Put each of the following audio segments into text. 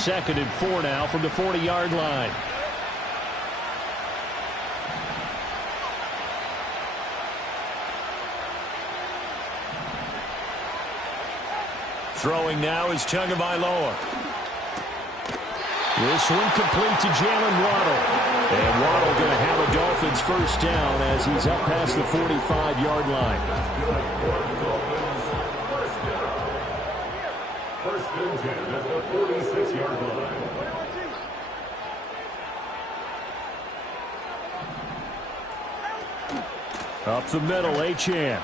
2nd and 4 now from the 40-yard line. Throwing now is Tagovailoa. This one complete to Jalen Waddle. And Waddle going to have a Dolphins first down as he's up past the 45-yard line. First and 10 at the 46-yard line. Up the middle, Achane.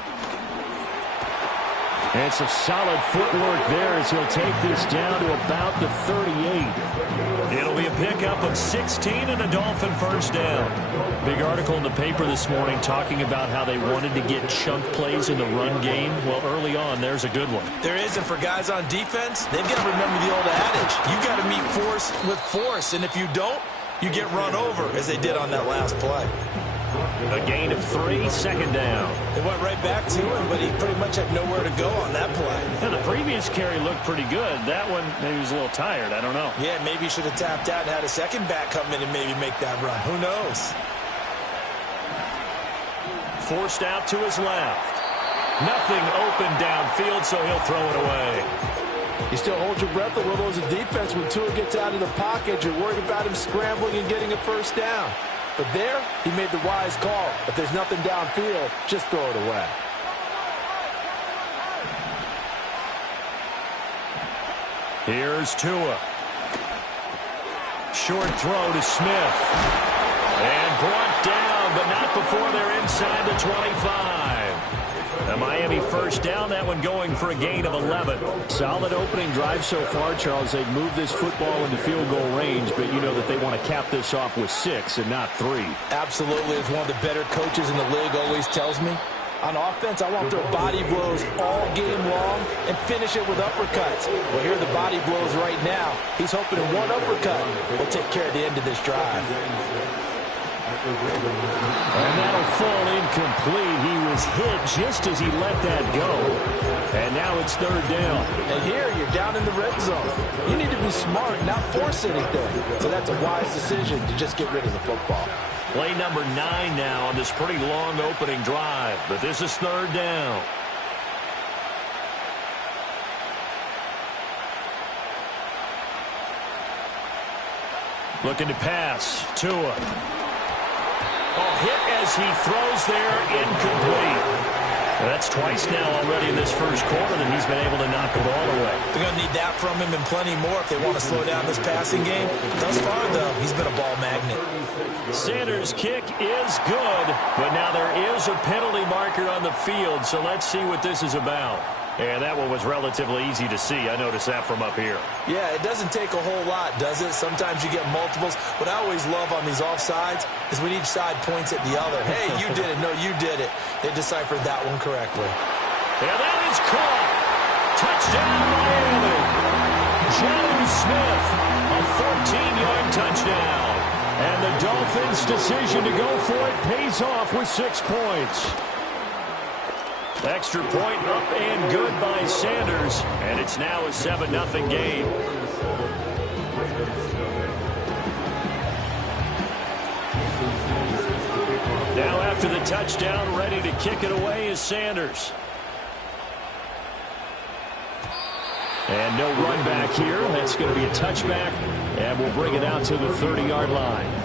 And some solid footwork there as he'll take this down to about the 38. It'll be a pickup of 16 and a Dolphin first down. Big article in the paper this morning talking about how they wanted to get chunk plays in the run game. Well, early on, there's a good one. There is, and for guys on defense, they've got to remember the old adage. You've got to meet force with force, and if you don't, you get run over, as they did on that last play. A gain of 3, 2nd down. They went right back to him, but he pretty much had nowhere to go on that play. And the previous carry looked pretty good. That one, maybe he was a little tired. I don't know. Yeah, maybe he should have tapped out and had a second back come in and maybe make that run. Who knows? Forced out to his left. Nothing open downfield, so he'll throw it away. You still hold your breath a little as a defense when Tua gets out of the pocket. You're worried about him scrambling and getting a first down. But there, he made the wise call. If there's nothing downfield, just throw it away. Here's Tua. Short throw to Smith. And brought down, but not before they're inside the 25. A Miami first down, that one going for a gain of 11. Solid opening drive so far, Charles. They've moved this football into field goal range, but you know that they want to cap this off with 6 and not 3. Absolutely. As one of the better coaches in the league always tells me, on offense, I want to throw body blows all game long and finish it with uppercuts. Well, here are the body blows right now. He's hoping in one uppercut will take care of the end of this drive. And that'll fall incomplete. He was hit just as he let that go. And now it's 3rd down. And here you're down in the red zone. You need to be smart, not force anything. So that's a wise decision to just get rid of the football. Play number 9 now on this pretty long opening drive. But this is 3rd down. Looking to pass. Tua. Hit as he throws there, incomplete. That's twice now already in this first quarter that he's been able to knock the ball away. They're going to need that from him and plenty more if they want to slow down this passing game. Thus far, though, he's been a ball magnet. Sanders' kick is good, but now there is a penalty marker on the field, so let's see what this is about. And that one was relatively easy to see. I noticed that from up here. Yeah, it doesn't take a whole lot, does it? Sometimes you get multiples. What I always love on these offsides is when each side points at the other. Hey, you did it. No, you did it. They deciphered that one correctly. And that is caught. Touchdown, Miami. Jonnu Smith, a 14-yard touchdown. And the Dolphins' decision to go for it pays off with 6 points. Extra point up and good by Sanders. And it's now a 7-0 game. Now after the touchdown, ready to kick it away is Sanders. And no run back here. That's going to be a touchback. And we'll bring it out to the 30-yard line.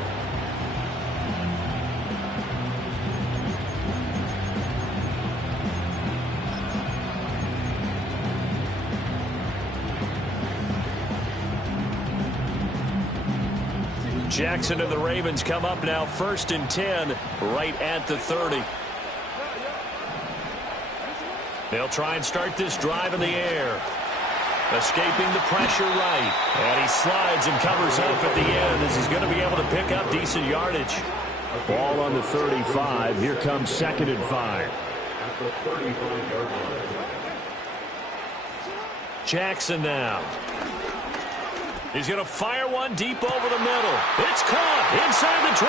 Jackson and the Ravens come up now 1st and 10 right at the 30. They'll try and start this drive in the air. Escaping the pressure right. And he slides and covers up at the end as he's going to be able to pick up decent yardage. Ball on the 35. Here comes 2nd and 5. Jackson now. He's going to fire one deep over the middle. It's caught inside the 25.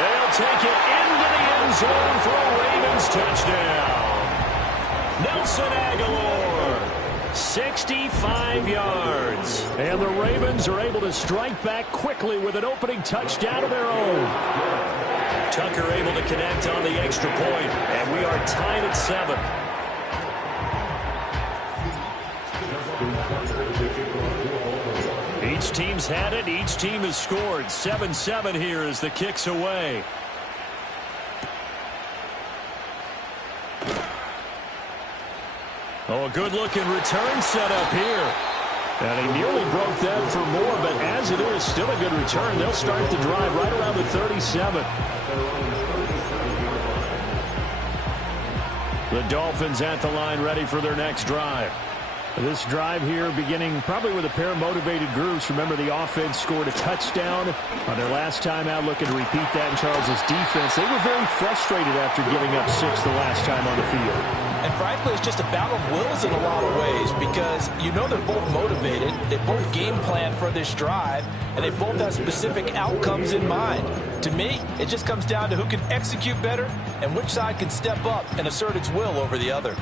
They'll take it into the end zone for a Ravens touchdown. Nelson Agholor. 65 yards. And the Ravens are able to strike back quickly with an opening touchdown of their own. Tucker able to connect on the extra point, and we are tied at 7. Each team's had it. Each team has scored. 7-7 here as the kick's away. Oh, a good-looking return set up here. And he nearly broke that for more, but as it is, still a good return. They'll start the drive right around the 37. The Dolphins at the line ready for their next drive. This drive here beginning probably with a pair of motivated groups. Remember, the offense scored a touchdown on their last time out, looking to repeat that in Charles's defense. They were very frustrated after giving up 6 the last time on the field. And frankly, it's just a battle of wills in a lot of ways because you know they're both motivated. They both game plan for this drive, and they both have specific outcomes in mind. To me, it just comes down to who can execute better and which side can step up and assert its will over the other.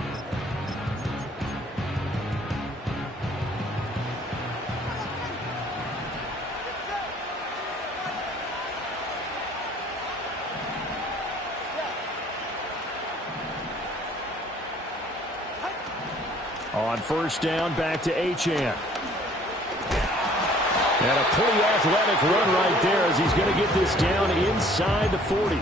On first down, back to Achane. And a pretty athletic run right there as he's going to get this down inside the 40.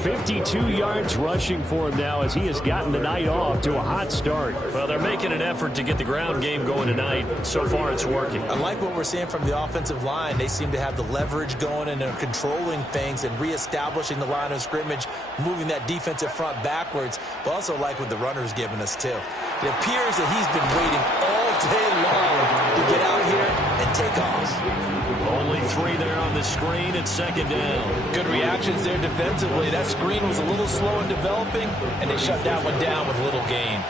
52 yards rushing for him now as he has gotten the night off to a hot start. Well, they're making an effort to get the ground game going tonight. So far, it's working. I like what we're seeing from the offensive line. They seem to have the leverage going and they're controlling things and reestablishing the line of scrimmage, moving that defensive front backwards. But also like what the runner's giving us, too. It appears that he's been waiting all day long to get out here and take off. Only 3 there on the screen at second down. Good reactions there defensively. That screen was a little slow in developing, and they shut that one down with little gain.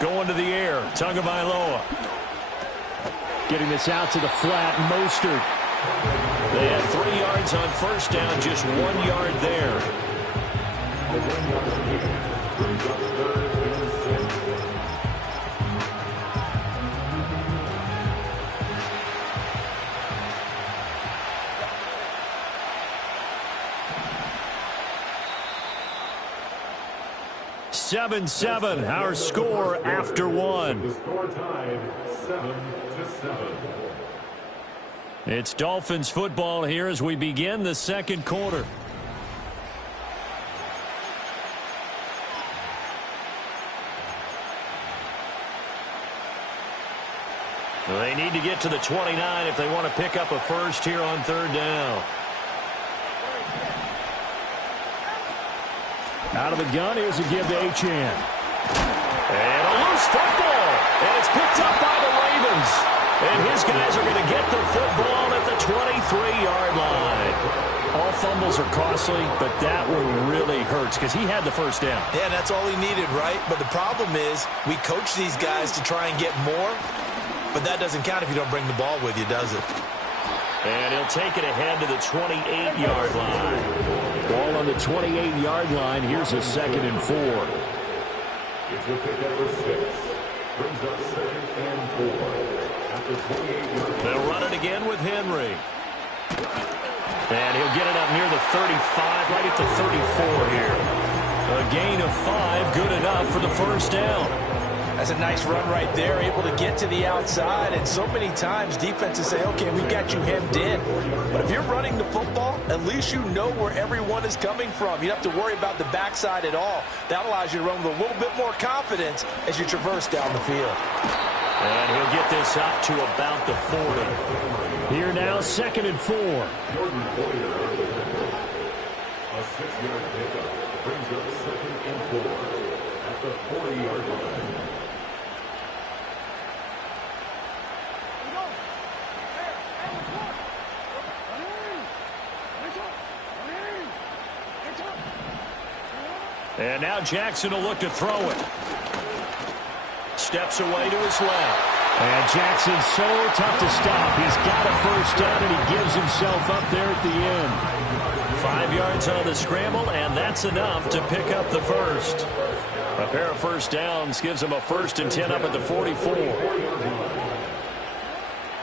Going to the air, Tagovailoa. Getting this out to the flat, Mostert. They had 3 yards on first down, just 1 yard there. Seven, our score after 1. The score tied 7-7. It's Dolphins football here as we begin the second quarter. They need to get to the 29 if they want to pick up a first here on third down. Out of the gun, here's a give to Achane. And a loose football. And it's picked up by the Ravens. And his guys are going to get the football at the 23-yard line. All fumbles are costly, but that one really hurts because he had the first down. Yeah, that's all he needed, right? But the problem is we coach these guys to try and get more, but that doesn't count if you don't bring the ball with you, does it? And he'll take it ahead to the 28-yard line. Ball on the 28-yard line. Here's a 2nd and 4. It's with pick number 6. Brings up 2nd and 4. At the 28-yard line. They'll run it again with Henry. And he'll get it up near the 35, right at the 34 here. A gain of 5, good enough for the first down. That's a nice run right there, able to get to the outside. And so many times defenses say, okay, we've got you hemmed in. But if you're running the football, at least you know where everyone is coming from. You don't have to worry about the backside at all. That allows you to run with a little bit more confidence as you traverse down the field. And he'll get this up to about the 40. Here now, 2nd and 4. Jordan Poyer. A 6-yard pickup. Brings up 2nd and 4. At the 40-yard line. And now Jackson will look to throw it. Steps away to his left. And Jackson's so tough to stop. He's got a first down, and he gives himself up there at the end. 5 yards on the scramble, and that's enough to pick up the first. A pair of first downs gives him a 1st and 10 up at the 44.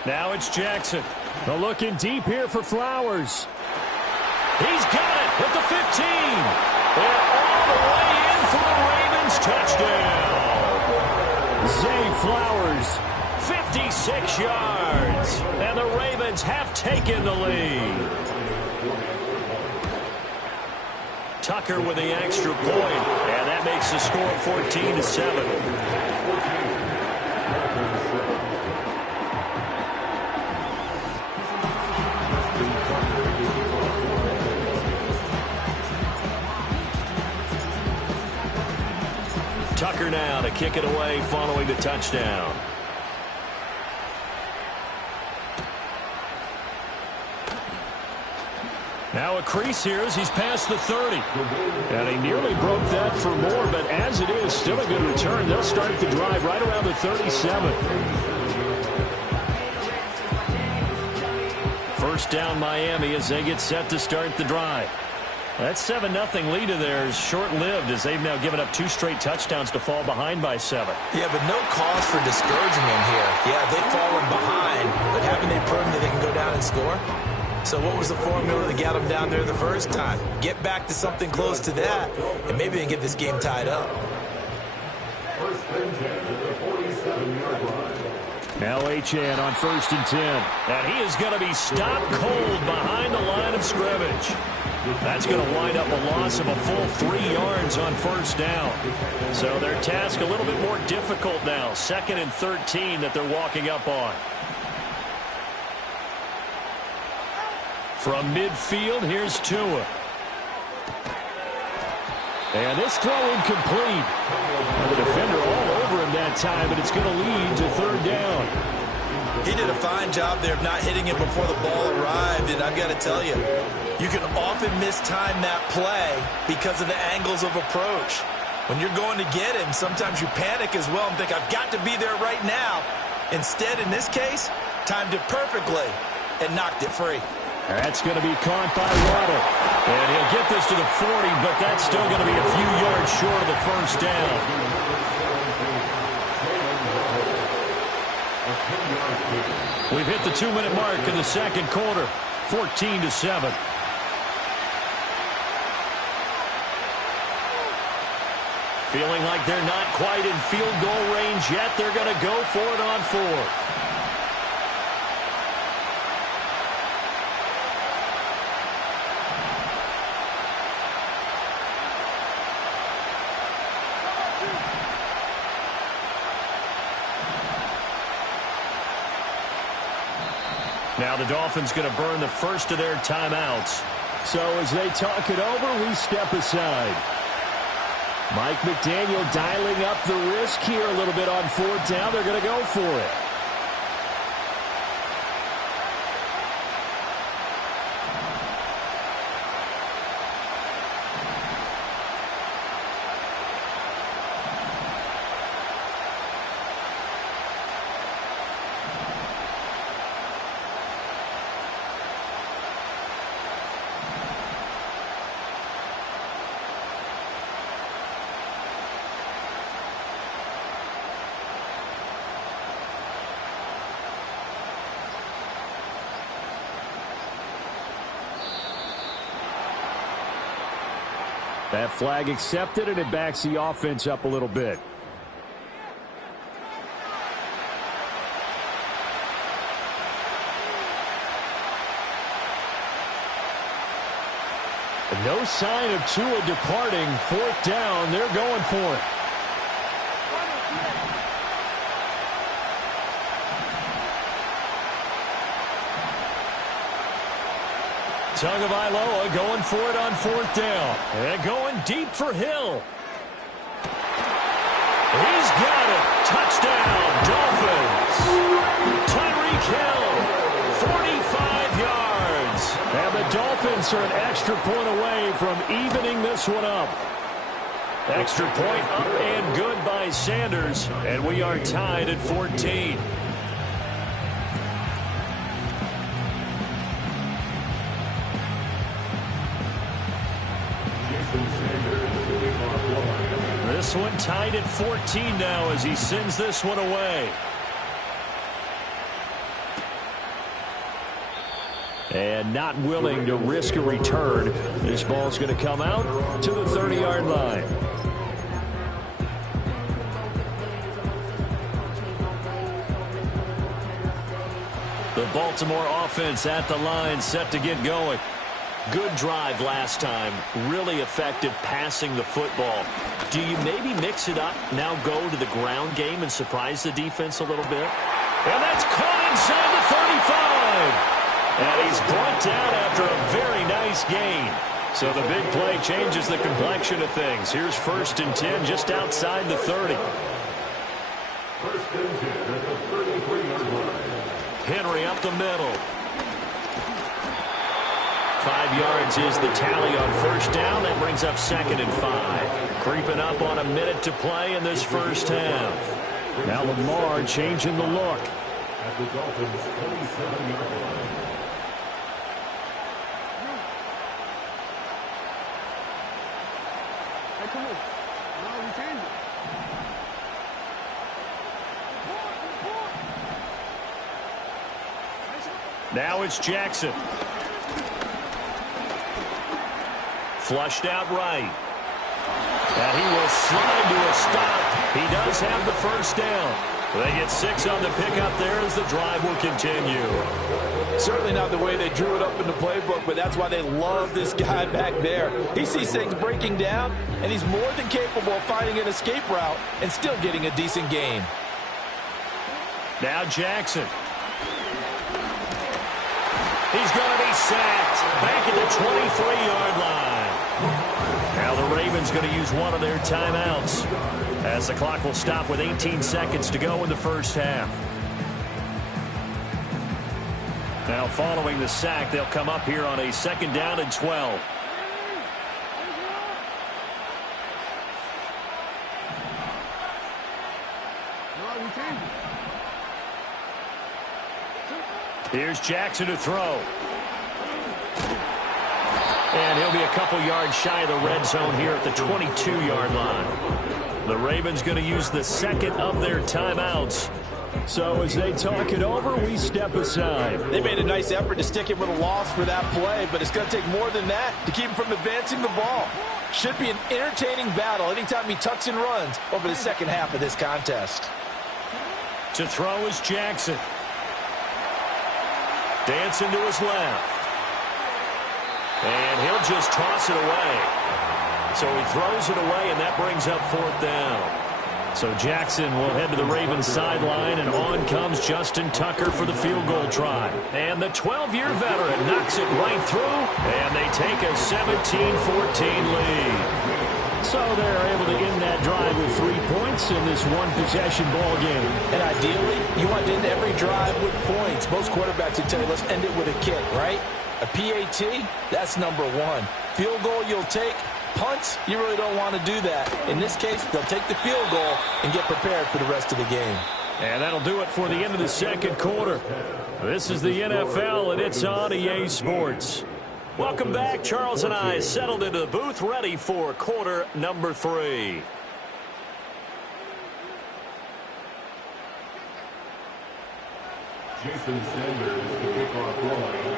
Now it's Jackson. They're looking deep here for Flowers. He's got it at the 15. And all the way in for the Ravens touchdown. Zay Flowers, 56 yards. And the Ravens have taken the lead. Tucker with the extra point. And that makes the score 14-7. Tucker now to kick it away following the touchdown. Now a crease here as he's past the 30. And he nearly broke that for more, but as it is, still a good return. They'll start the drive right around the 37. First down Miami as they get set to start the drive. That 7-0 lead of theirs short-lived as they've now given up 2 straight touchdowns to fall behind by 7. Yeah, but no cause for discouragement here. Yeah, they've fallen behind, but haven't they proven that they can go down and score? So what was the formula to get them down there the first time? Get back to something close to that, and maybe they can get this game tied up. First and 10 at the 47-yard line. Now Achane on 1st and 10. And he is going to be stopped cold behind the line of scrimmage. That's going to wind up a loss of a full 3 yards on first down. So their task a little bit more difficult now. 2nd and 13 that they're walking up on. From midfield, here's Tua. And this throw incomplete. The defender all over him that time, but it's going to lead to 3rd down. He did a fine job there of not hitting him before the ball arrived, and I've got to tell you, you can often mistime that play because of the angles of approach. When you're going to get him, sometimes you panic as well and think, I've got to be there right now. Instead, in this case, timed it perfectly and knocked it free. That's going to be caught by Waddle. And he'll get this to the 40, but that's still going to be a few yards short of the first down. We've hit the 2-minute mark in the second quarter. 14-7. Feeling like they're not quite in field goal range yet. They're going to go for it on 4th. Now the Dolphins going to burn the first of their timeouts. So as they talk it over, we step aside. Mike McDaniel dialing up the risk here a little bit on 4th down. They're going to go for it. That flag accepted, and it backs the offense up a little bit. No sign of Tua departing. 4th down. They're going for it. Tagovailoa going for it on 4th down. And going deep for Hill. He's got it. Touchdown, Dolphins. Tyreek Hill, 45 yards. And the Dolphins are an extra point away from evening this one up. Extra point up and good by Sanders, and we are tied at 14. This one tied at 14 now as he sends this one away. And not willing to risk a return. This ball's going to come out to the 30-yard line. The Baltimore offense at the line, set to get going. Good drive last time. Really effective passing the football. Do you maybe mix it up, now go to the ground game and surprise the defense a little bit? And that's caught inside the 35. And he's brought down after a very nice gain. So the big play changes the complexion of things. Here's 1st and 10 just outside the 30. 1st and 10 at the 33-yard line. Henry up the middle. 5 yards is the tally on 1st down. That brings up 2nd and 5. Creeping up on a minute to play in this first half. Now Lamar changing the look. At the Dolphins' 27-yard line. Now it's Jackson. Flushed out right. And he will slide to a stop. He does have the 1st down. They get 6 on the pickup there as the drive will continue. Certainly not the way they drew it up in the playbook, but that's why they love this guy back there. He sees things breaking down, and he's more than capable of finding an escape route and still getting a decent gain. Now Jackson. He's going to be sacked back at the 23-yard line. Now the Ravens going to use one of their timeouts as the clock will stop with 18 seconds to go in the first half. Now following the sack, they'll come up here on a 2nd down and 12. Here's Jackson to throw. And he'll be a couple yards shy of the red zone here at the 22-yard line. The Ravens going to use the 2nd of their timeouts. So as they talk it over, we step aside. They made a nice effort to stick him with a loss for that play, but it's going to take more than that to keep him from advancing the ball. Should be an entertaining battle anytime he tucks and runs over the second half of this contest. To throw is Jackson. Dancing to his left. And he'll just toss it away. So he throws it away, and that brings up 4th down. So Jackson will head to the Ravens sideline, and on comes Justin Tucker for the field goal try. And the 12-year veteran knocks it right through, and they take a 17-14 lead. So they're able to end that drive with 3 points in this one-possession ball game. And ideally, you want to end every drive with points. Most quarterbacks would tell you, let's end it with a kick, right? A PAT, that's number 1. Field goal you'll take. Punts, you really don't want to do that. In this case, they'll take the field goal and get prepared for the rest of the game. And that'll do it for the end of the second quarter. This is the NFL, and it's on EA Sports. Welcome back. Charles and I settled into the booth, ready for quarter number 3. Jason Sanders, the kickoff line.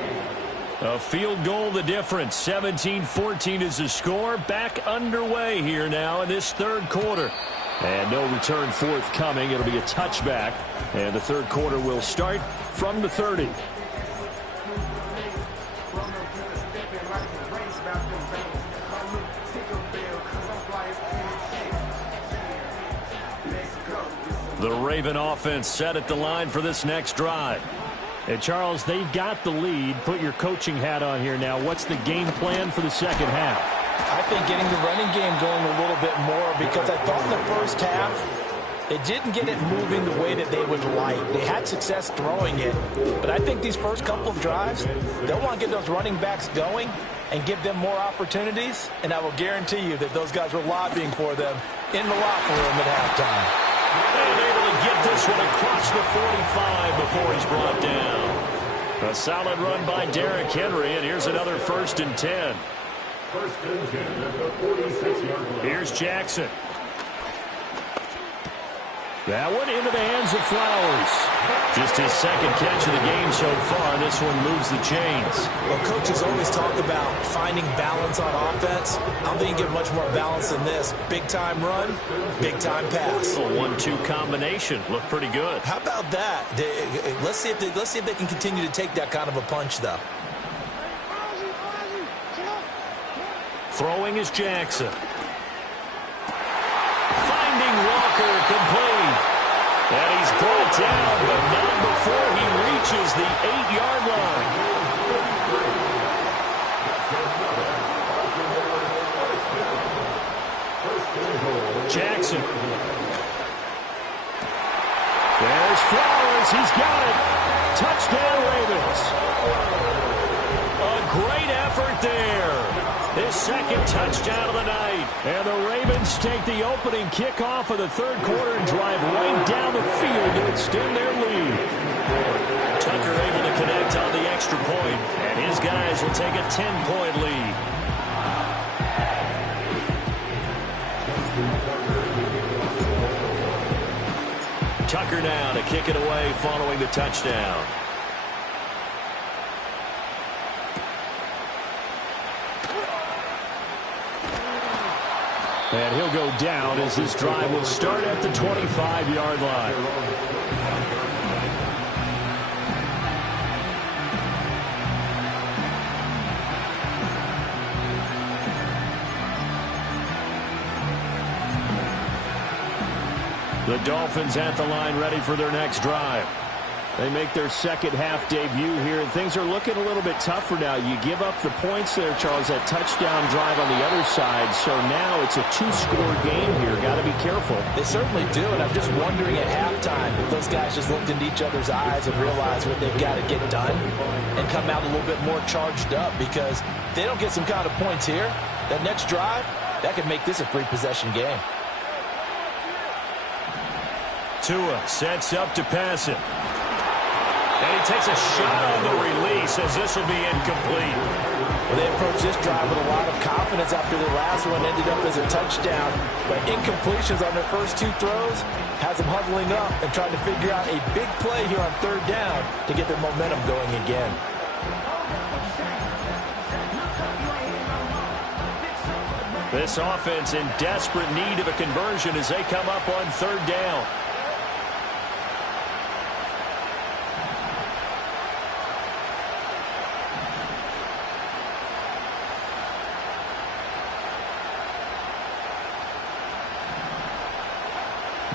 A field goal the difference. 17-14 is the score. Back underway here now in this 3rd quarter. And no return forthcoming. It'll be a touchback. And the 3rd quarter will start from the 30. The Raven offense set at the line for this next drive. And Charles, they've got the lead. Put your coaching hat on here now. What's the game plan for the second half? I think getting the running game going a little bit more, because I thought in the first half it didn't get it moving the way that they would like. They had success throwing it, but I think these first couple of drives, they'll want to get those running backs going and give them more opportunities, and I will guarantee you that those guys were lobbying for them in the locker room at halftime. And able to get this one across the 45 before he's brought down. A solid run by Derrick Henry, and here's another 1st and 10. 1st and 10 at the 46-yard line. Here's Jackson. That one into the hands of Flowers. Just his 2nd catch of the game so far. This one moves the chains. Well, coaches always talk about finding balance on offense. I don't think you get much more balance than this. Big-time run, big-time pass. A 1-2 combination. Looked pretty good. How about that? Let's see if they can continue to take that kind of a punch, though. Throwing is Jackson. Finding Walker complete. And he's brought down, but not before he reaches the 8-yard line. Jackson. There's Flowers. He's got it. Touchdown, Ravens. A great effort there. His 2nd touchdown of the night. And the Ravens take the opening kickoff of the 3rd quarter and drive right down the field to extend their lead. Tucker able to connect on the extra point, and his guys will take a 10-point lead. Tucker now to kick it away following the touchdown. And he'll go down as this drive will start at the 25-yard line. The Dolphins at the line ready for their next drive. They make their 2nd half debut here, and things are looking a little bit tougher now. You give up the points there, Charles, that touchdown drive on the other side, so now it's a 2-score game here. Got to be careful. They certainly do, and I'm just wondering at halftime if those guys just looked into each other's eyes and realized what they've got to get done and come out a little bit more charged up, because if they don't get some kind of points here, that next drive, that could make this a 3-possession game. Tua sets up to pass it. And he takes a shot on the release as this will be incomplete. Well, they approached this drive with a lot of confidence after their last one ended up as a touchdown. But incompletions on their first 2 throws has them huddling up and trying to figure out a big play here on 3rd down to get their momentum going again. This offense in desperate need of a conversion as they come up on 3rd down.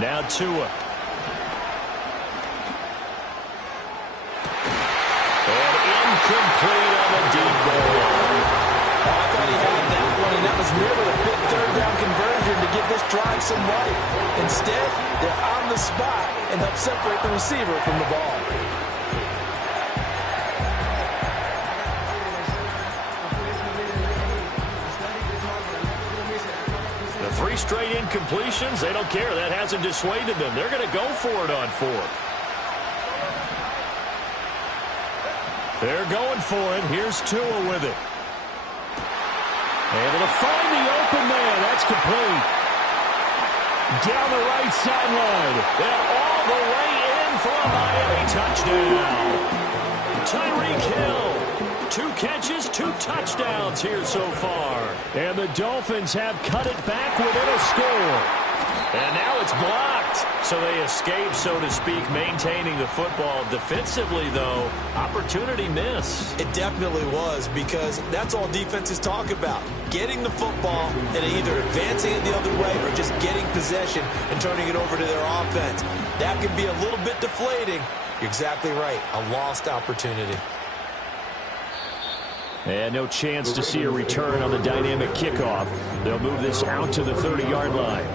Now Tua. And incomplete on the deep ball. Oh, I thought he had that one, and that was nearly a big 3rd down conversion to give this drive some life. Instead, they're on the spot and help separate the receiver from the ball. The 3 straight incompletions, they don't care. That hasn't dissuaded them. They're going to go for it on 4th. They're going for it. Here's Tua with it. Able to find the open man. That's complete. Down the right sideline. And all the way in for a Miami touchdown. Tyreek Hill. 2 catches, 2 touchdowns here so far. And the Dolphins have cut it back within a score. And now it's blocked. So they escape, so to speak, maintaining the football. Defensively, though, opportunity miss. It definitely was, because that's all defenses talk about. Getting the football and either advancing it the other way or just getting possession and turning it over to their offense. That can be a little bit deflating. You're exactly right. A lost opportunity. And no chance to see a return on the dynamic kickoff. They'll move this out to the 30-yard line.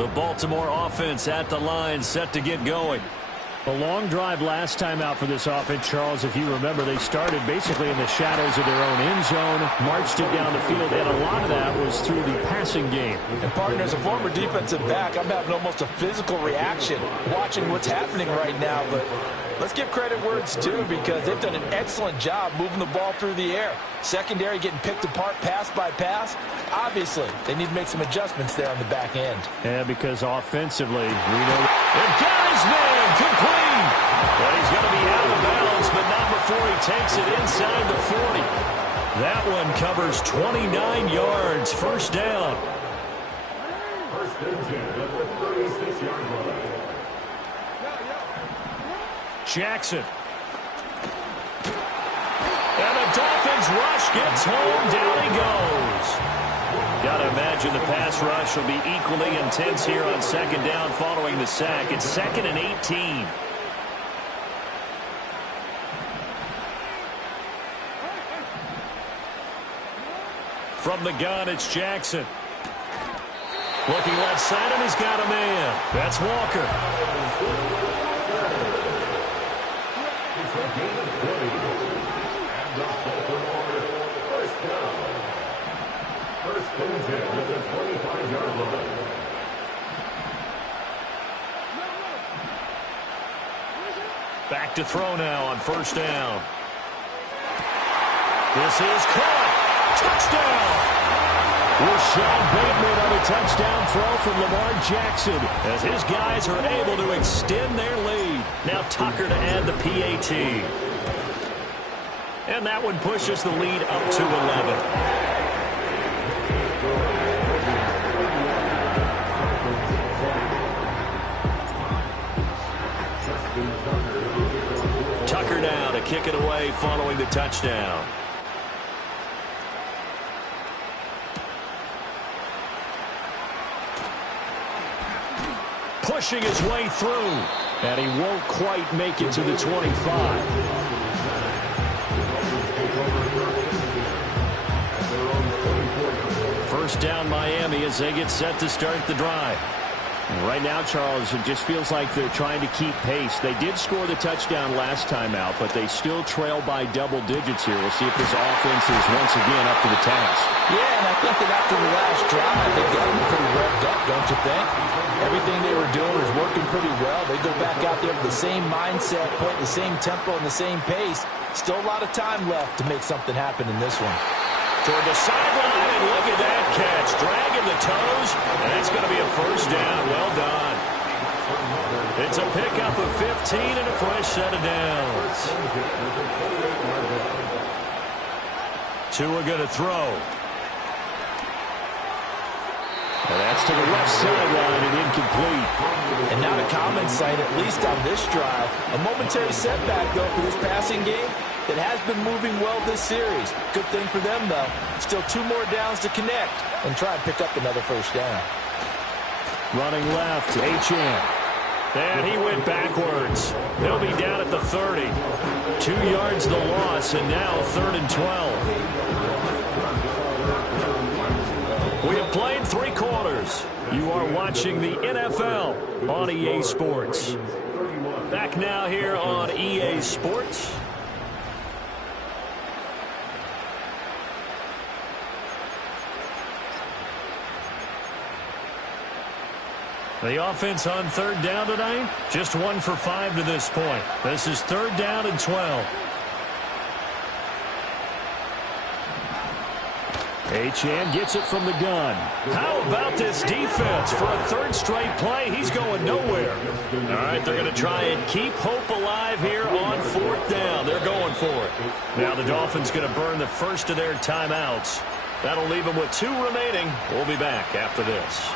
The Baltimore offense at the line, set to get going. A long drive last time out for this offense, Charles. If you remember, they started basically in the shadows of their own end zone, marched it down the field, and a lot of that was through the passing game. And, partner, as a former defensive back, I'm having almost a physical reaction watching what's happening right now. But let's give credit where it's due, because they've done an excellent job moving the ball through the air. Secondary getting picked apart pass by pass. Obviously, they need to make some adjustments there on the back end. Yeah, because offensively, we know. And got his man, complete. But he's going to be out of bounds, but not before he takes it inside the 40. That one covers 29 yards, first down. First and 10 at the 36-yard line. Jackson. And the Dolphins rush gets home. Down he goes. Got to imagine the pass rush will be equally intense here on second down following the sack. It's 2nd and 18. From the gun, it's Jackson. Looking left side, and he's got a man. That's Walker. It's a gain of 20. And the Baltimore first down. First and 10 at the 25-yard line. Back to throw now on first down. This is caught. Touchdown. Rashad Bateman on a touchdown throw from Lamar Jackson as his guys are able to extend their lead. Now Tucker to add the PAT. And that one pushes the lead up to 11. Tucker now to kick it away following the touchdown. Pushing his way through. And he won't quite make it to the 25. First down Miami as they get set to start the drive. Right now, Charles, it just feels like they're trying to keep pace. They did score the touchdown last time out, but they still trail by double digits here. We'll see if this offense is once again up to the task. Yeah, and I think that after the last drive, they've got them pretty revved up, don't you think? Everything they were doing was working pretty well. They go back out there with the same mindset, playing the same tempo and the same pace. Still a lot of time left to make something happen in this one. Toward the sideline, and look at that catch. Dragging the toes, and that's going to be a first down. Well done. It's a pickup of 15 and a fresh set of downs. Tua going to throw. And that's to the left sideline and incomplete. And not a common sight, at least on this drive. A momentary setback, though, for this passing game that has been moving well this series. Good thing for them, though. Still 2 more downs to connect and try and pick up another first down. Running left, Achane. And he went backwards. He'll be down at the 30. 2 yards the loss, and now 3rd and 12. We have played 3 quarters. You are watching the NFL on EA Sports. Back now here on EA Sports. The offense on 3rd down tonight, just 1 for 5 to this point. This is 3rd down and 12. Achane gets it from the gun. How about this defense? For a 3rd straight play, he's going nowhere. All right, they're going to try and keep hope alive here on 4th down. They're going for it. Now the Dolphins going to burn the first of their timeouts. That'll leave them with 2 remaining. We'll be back after this.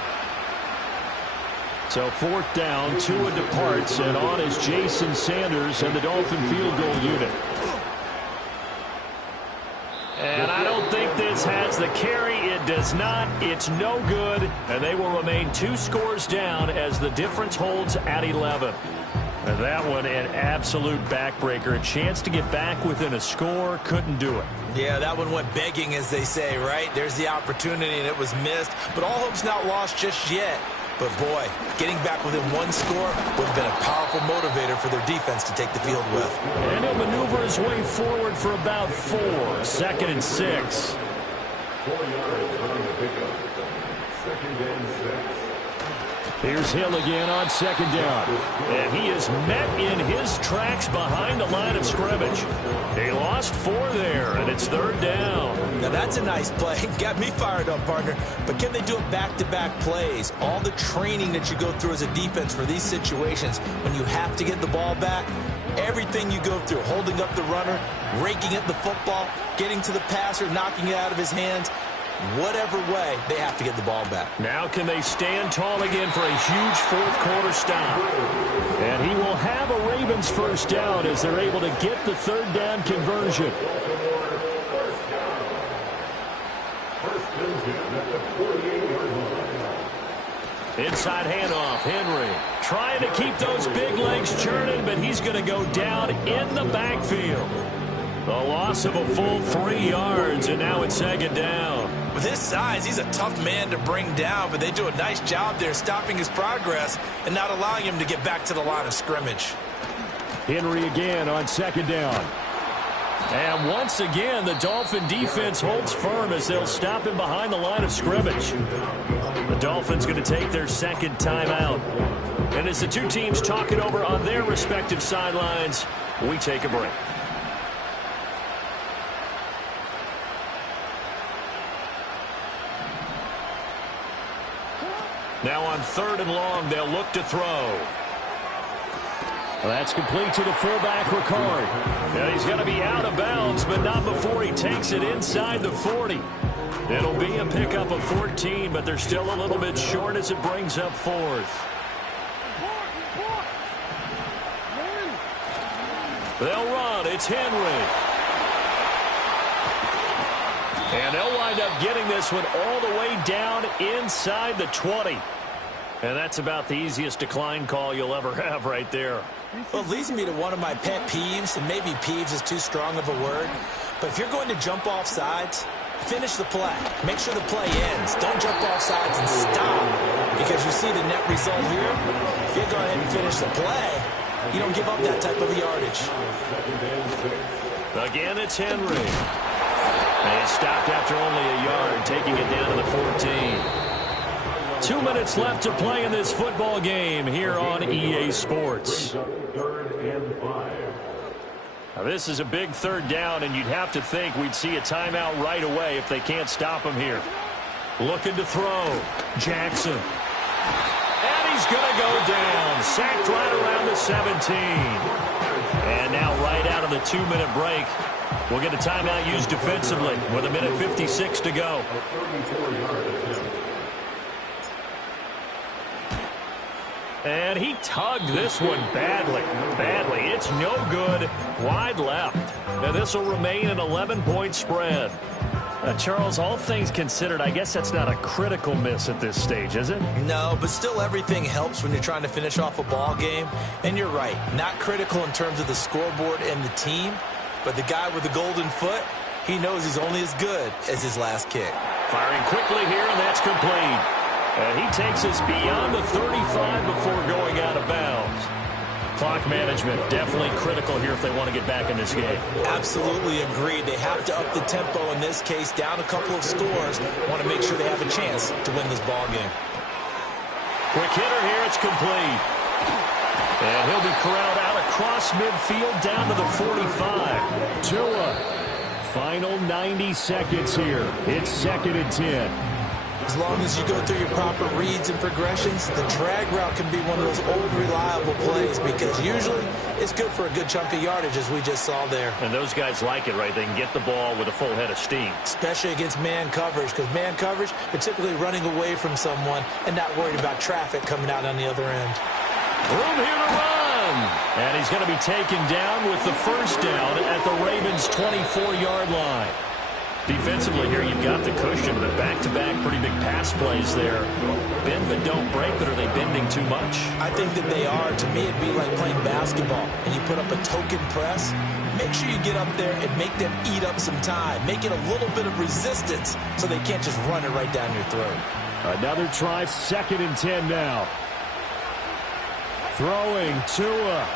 So 4th down, Tua departs, and on is Jason Sanders and the Dolphin field goal unit. And I don't think this has the carry. It does not. It's no good. And they will remain 2 scores down as the difference holds at 11. And that one, an absolute backbreaker. A chance to get back within a score. Couldn't do it. Yeah, that one went begging, as they say, right? There's the opportunity, and it was missed. But all hope's not lost just yet. But boy, getting back within one score would have been a powerful motivator for their defense to take the field with. And he'll maneuver his way forward for about 4. 2nd and 6. 4 yards running the pickup. 2nd and 6. Here's Hill again on 2nd down. And he is met in his tracks behind the line of scrimmage. He lost 4 there, and it's 3rd down. Now that's a nice play. Got me fired up, partner. But can they do it back-to-back plays? All the training that you go through as a defense for these situations, when you have to get the ball back, everything you go through, holding up the runner, raking at the football, getting to the passer, knocking it out of his hands, whatever way, they have to get the ball back. Now can they stand tall again for a huge 4th quarter stop? And he will have a Ravens 1st down as they're able to get the 3rd down conversion. Inside handoff, Henry trying to keep those big legs churning, but he's going to go down in the backfield. The loss of a full 3 yards, and now it's 2nd down. With his size, he's a tough man to bring down, but they do a nice job there stopping his progress and not allowing him to get back to the line of scrimmage. Henry again on 2nd down. And once again, the Dolphin defense holds firm as they'll stop him behind the line of scrimmage. The Dolphins going to take their 2nd timeout. And as the two teams talk it over on their respective sidelines, we take a break. Now on 3rd and long, they'll look to throw. Well, that's complete to the fullback, Ricard. And he's going to be out of bounds, but not before he takes it inside the 40. It'll be a pickup of 14, but they're still a little bit short as it brings up 4th. They'll run. It's Henry. And they'll wind up getting this one all the way down inside the 20. And that's about the easiest decline call you'll ever have right there. Well, it leads me to one of my pet peeves, and maybe peeves is too strong of a word, but if you're going to jump off sides, finish the play. Make sure the play ends. Don't jump off sides and stop, because you see the net result here. If you go ahead and finish the play, you don't give up that type of yardage. Again, it's Henry. And he stopped after only a yard, taking it down to the 14. 2 minutes left to play in this football game here on EA Sports. 3rd and 5. Now, this is a big 3rd down, and you'd have to think we'd see a timeout right away if they can't stop him here. Looking to throw. Jackson. And he's going to go down. Sacked right around the 17. And now right out of the 2-minute break, we'll get a timeout used defensively with 1:56 to go. And he tugged this one badly. It's no good. Wide left. Now this will remain an 11-point spread. Charles, all things considered, I guess that's not a critical miss at this stage, is it? No, but still everything helps when you're trying to finish off a ball game. And you're right, not critical in terms of the scoreboard and the team, but the guy with the golden foot, he knows he's only as good as his last kick. Firing quickly here, and that's complete. And he takes us beyond the 35 before going out of bounds. Clock management definitely critical here if they want to get back in this game. Absolutely agreed. They have to up the tempo in this case, down a couple of scores. Want to make sure they have a chance to win this ball game. Quick hitter here, it's complete. And he'll be corralled out across midfield down to the 45. Tua, final 90 seconds here. It's 2nd and 10. As long as you go through your proper reads and progressions, the drag route can be one of those old reliable plays because usually it's good for a good chunk of yardage, as we just saw there. And those guys like it, right? They can get the ball with a full head of steam. Especially against man coverage, because man coverage, they're typically running away from someone and not worried about traffic coming out on the other end. Room here to run. And he's going to be taken down with the 1st down at the Ravens' 24-yard line. Defensively here, you've got the cushion, but back-to-back pretty big pass plays there. Bend but don't break, but are they bending too much? I think that they are. To me, it'd be like playing basketball, and you put up a token press. Make sure you get up there and make them eat up some time. Make it a little bit of resistance so they can't just run it right down your throat. Another try, 2nd and 10 now. Throwing, Tua.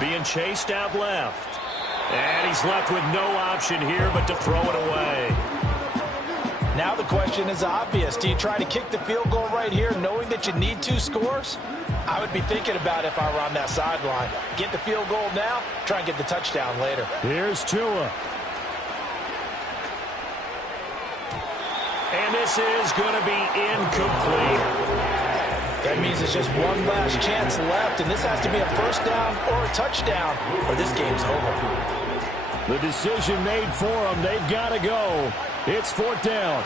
Being chased out left. And he's left with no option here but to throw it away. Now the question is obvious. Do you try to kick the field goal right here knowing that you need 2 scores? I would be thinking about it if I were on that sideline. Get the field goal now, try and get the touchdown later. Here's Tua. And this is going to be incomplete. That means it's just one last chance left, and this has to be a first down or a touchdown, or this game's over. The decision made for them. They've got to go. It's 4th down.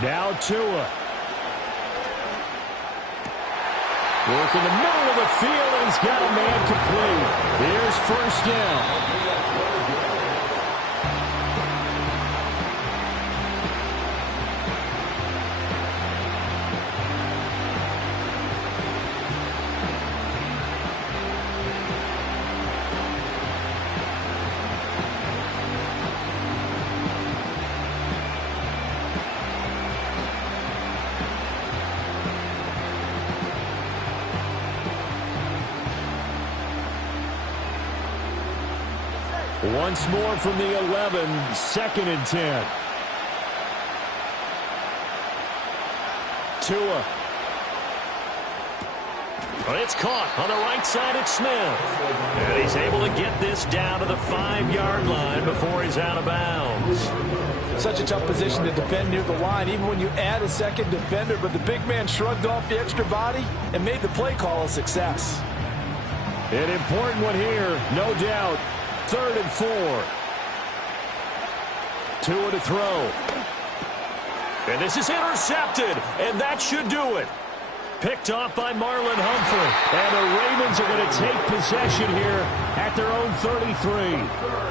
Now Tua. Work in the middle of the field, and he's got a man complete. Here's 1st down. Once more from the 11, 2nd and 10. Tua. But it's caught on the right side at Smith. And he's able to get this down to the 5-yard line before he's out of bounds. Such a tough position to defend near the line, even when you add a second defender, but the big man shrugged off the extra body and made the play call a success. An important one here, no doubt. 3rd and 4. Tua to throw. And this is intercepted, and that should do it. Picked off by Marlon Humphrey. And the Ravens are going to take possession here at their own 33.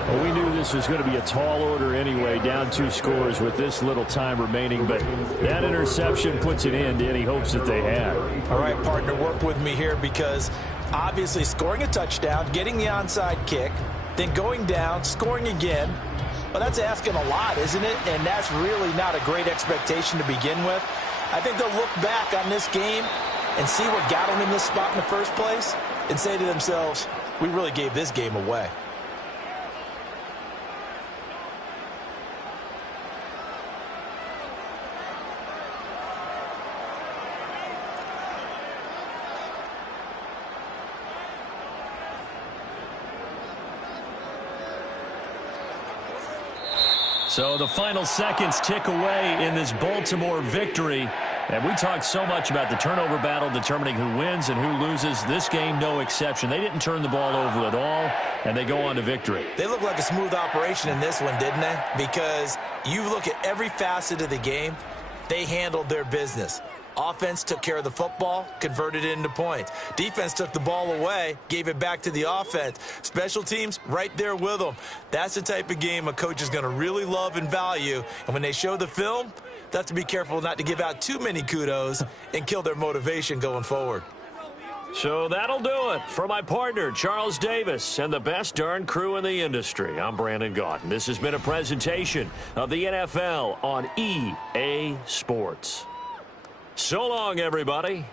Well, we knew this was going to be a tall order anyway, down 2 scores with this little time remaining. But that interception puts an end to any hopes that they had. All right, partner, work with me here because obviously scoring a touchdown, getting the onside kick, then going down, scoring again. Well, that's asking a lot, isn't it? And that's really not a great expectation to begin with. I think they'll look back on this game and see what got them in this spot in the first place and say to themselves, we really gave this game away. So the final seconds tick away in this Baltimore victory. And we talked so much about the turnover battle determining who wins and who loses. This game, no exception. They didn't turn the ball over at all, and they go on to victory. They look like a smooth operation in this one, didn't they? Because you look at every facet of the game, they handled their business. Offense took care of the football, converted it into points. Defense took the ball away, gave it back to the offense. Special teams, right there with them. That's the type of game a coach is going to really love and value. And when they show the film, they have to be careful not to give out too many kudos and kill their motivation going forward. So that'll do it for my partner, Charles Davis, and the best darn crew in the industry. I'm Brandon Gaudin. This has been a presentation of the NFL on EA Sports. So long, everybody.